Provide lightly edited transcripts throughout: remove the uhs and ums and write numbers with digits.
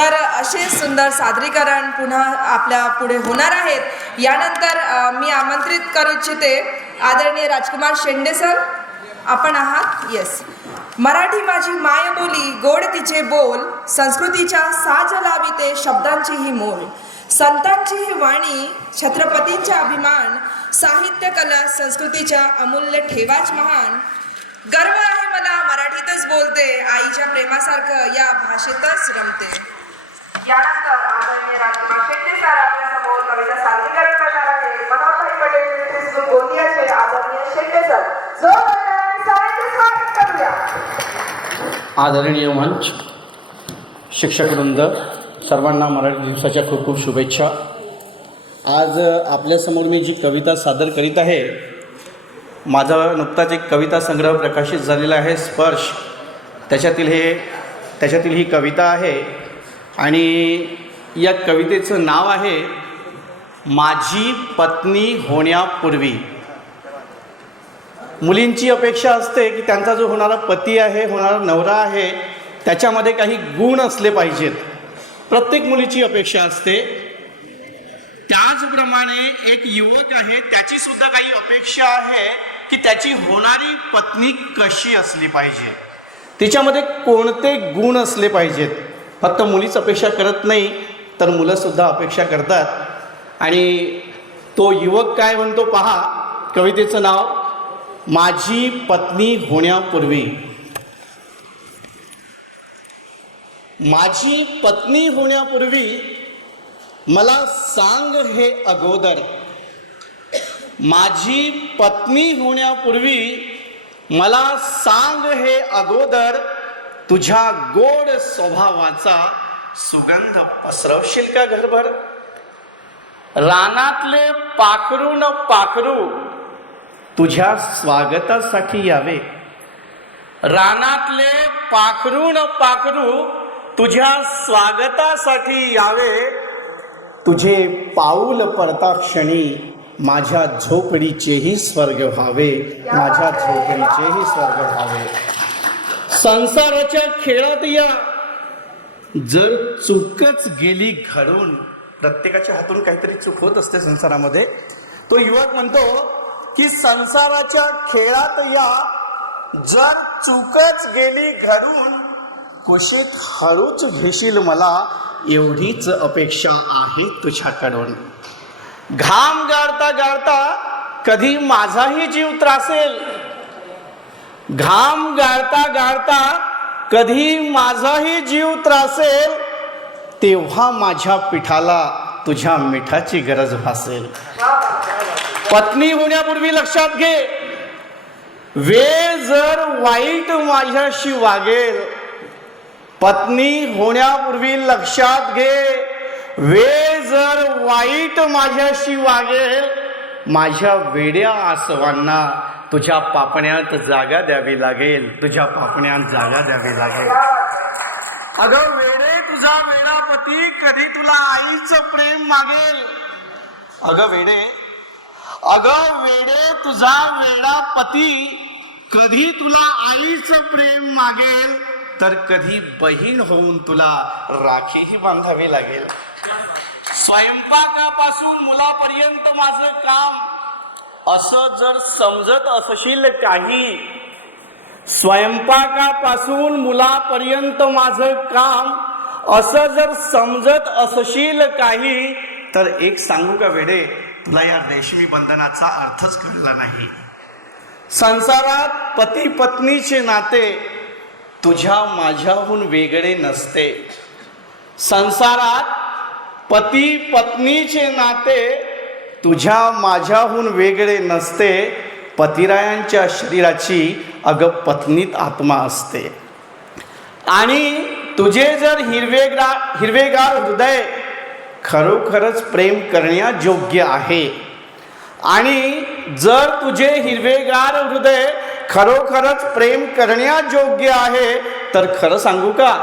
तर असे सुंदर सादरीकरण पुन्हा आपल्या पुढे होणार आहेत। यानंतर मी आमंत्रित करू इच्छिते आदरणीय राजकुमार शेंडे सर, आपण आहात? येस। मराठी माझी मायबोली, गोड तिचे बोल, संस्कृतीच्या साज लाविते शब्दांची ही मोल, संतांची ही वाणी, छत्रपतींचा अभिमान, साहित्य कला संस्कृतीच्या अमूल्य ठेवाच महान। गर्व आहे मला मराठीतच बोलते, आईच्या प्रेमासारखं या भाषेतच रमते। यानंतर आदरणीय राजकुमार शेट्टे सर आपल्या समोर कविता सादरीकरण करणार आहे। मनोहरभाई पटेल गोंदियाचे आदरणीय शेट्टे सर, जोरदार साहित्य स्वागत करूया। आदरणीय मंच, शिक्षक वृंद, सर्वांना मराठी दिवसाच्या खूप खूप शुभेच्छा। आज आपल्यासमोर मी जी कविता सादर करीत आहे, माझा नुकताच एक कविता संग्रह प्रकाशित झालेला आहे, स्पर्श, त्याच्यातील ही कविता आहे आणि या कवितेचं नाव आहे माझी पत्नी होण्यापूर्वी। मुलींची अपेक्षा असते की त्यांचा जो होणारा पती आहे, होणारा नवरा आहे, त्याच्यामध्ये काही गुण असले पाहिजेत, प्रत्येक मुलीची अपेक्षा असते। त्याचप्रमाणे एक युवक आहे, त्याची सुद्धा काही अपेक्षा आहे की त्याची होणारी पत्नी कशी असली पाहिजे, तिच्यामध्ये कोणते गुण असले पाहिजेत। फक्त मुलीच अपेक्षा करत नाही तर मुलंसुद्धा अपेक्षा करतात। आणि तो युवक काय म्हणतो पहा, कवितेचं नाव माझी पत्नी होण्यापूर्वी। माझी पत्नी होण्यापूर्वी मला सांग हे अगोदर, माझी पत्नी होण्यापूर्वी मला सांग हे अगोदर, तुझ्या गोड स्वभावाचा सुगंध पसरवशील का घरभर। रानातले पाखरू न पाखरू तुझ्या स्वागतासाठी यावे, रानातले पाखरू न पाखरू तुझ्या स्वागतासाठी यावे, तुझे पाऊल पडता क्षणी माझ्या झोपडीचेही स्वर्ग व्हावे, माझ्या झोपडीचेही स्वर्ग व्हावे। संसाराच्या खेळात या जर चूकच गेली घडून, प्रत्येकाच्या हातून काहीतरी चूक होत असते संसारामध्ये। तो युवक म्हणतो की संसाराच्या खेळात या जर चूकच गेली घडून, कुशीत हळूच घेशील मला, एवढीच अपेक्षा आहे तुझ्याकडून। घाम गाळता गाळता कधी माझाही जीव त्रासेल, घाम गाळता गाळता कधी माझाही जीव त्रासेल, तेव्हा माझ्या पिठाला तुझ्या मिठाची गरज भासेल। पत्नी होण्यापूर्वी लक्षात घे, वेळ जर वाईट माझ्याशी वागेल, पत्नी होण्यापूर्वी लक्षात घे, वेळ जर वाईट माझ्याशी वागेल, माझ्या वेड्या आसवांना तुझ्या पापण्यात जागा द्यावी लागेल, तुझ्या पापण्यात जागा द्यावी लागेल। अगं वेडे तुझा वेडापती कधी तुला आईचं प्रेम मागेल, अगं वेडे तुझा वेडापती कधी तुला आईचं प्रेम मागेल, तर कधी बहीण होऊन तुला राखीही बांधावी लागेल। स्वयंपाकापासून मुलापर्यंत माझं काम, असं जर समजत असशील काही, स्वयंपाकापासून मुलापर्यंत माझं काम असं जर समजत असशील काही, तर एक सांगू का वेडे, तुला या रेशमी बंधनाचा अर्थच कळला नाही। संसारात पती पत्नीचे नाते तुझ्या माझ्याहून वेगळे नसते, संसारात पती पत्नीचे नाते तुझ्या माझ्याहून वेगळे नसते। पतिरायांच्या शरीराची अगं पत्नीत आत्मा असते। आणि तुझे जर हिरवेगार हृदय खरोखरच प्रेम करण्यायोग्य आहे, आणि जर तुझे हिरवेगार हृदय खरोखरच प्रेम करण्यायोग्य आहे, तर खरं सांगू का,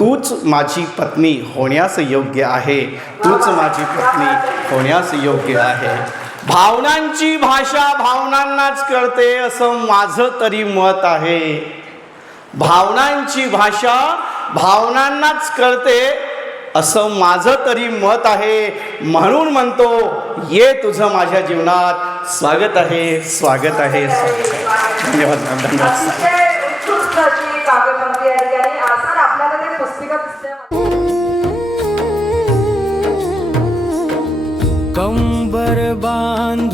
तूच माझी पत्नी होण्यास योग्य आहे, तूच माझी पत्नी होण्यास योग्य आहे। भावनांची भाषा भावनांनाच कळते असं माझं तरी मत आहे, भावनांची भाषा भावनांनाच कळते असं माझं तरी मत आहे. म्हणून म्हणतो, ये तुझं माझ्या जीवनात स्वागत आहे, स्वागत आहे, स्वागत आहे. धन्यवाद मॅम, धन्यवाद. अतिशय उत्कृष्ट अशी काव्यपंक्ती या ठिकाणी. सर आपल्याला ते पुस्तिका दिसते कंबर बांध